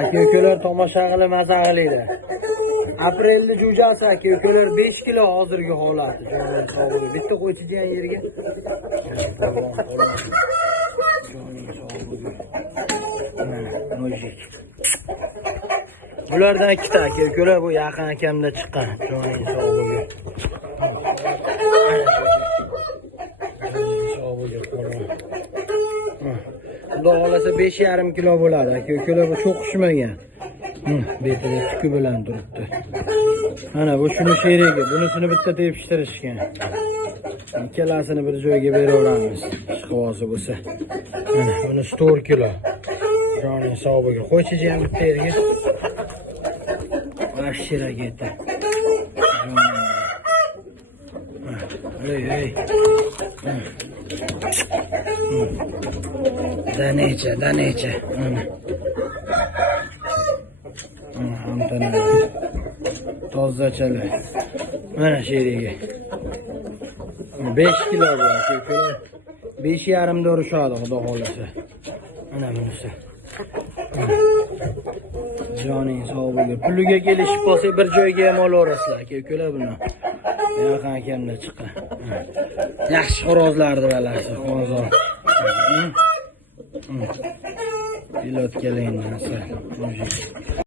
Aka-ukalar tomosha qilib maza qilinglar. Aprelni jo'jasi aka-ukalar 5 kilo hozirgi holati. Jonim sog' bo'ling. Bitta qo'ychigan yerga. Jonim sog' bo'ling. Mana mujik. Bulardan ikkita aka-ukalar bu yaqin akamda chiqqan. Jonim sog' bo'ling. Sog' bo'ling. Xudo xolasa 5,5 kilo bo'ladi aka-ukalar, bu cho'qishmagan. Betida tuki bilan turibdi. Mana bu shuni sherigi, bunisini bitta tepishtirishgan. Ikkalasini bir joyga beraveramiz. Ishqibozi bo'lsa. Mana bunisi 4 kilo. Joning sog' bo'lsin. Qo'ychichi ham bitta yerga. Vashira ketdi. Ey. Danecha. Mana. Tozachalar. Mana sherigi. 5 kilo bu aka-ukalar. 5,5 da urishadi xudo xolasa. Mana bunisi. Joning sog' bo'lsin. Puliga kelishib qolsa bir joyga ham olaverasizlar aka-ukalar buni. Yaqin akamda chiqqan. Yaxshi xo'rozlarni balasi, hozir. Pilot kelinglar.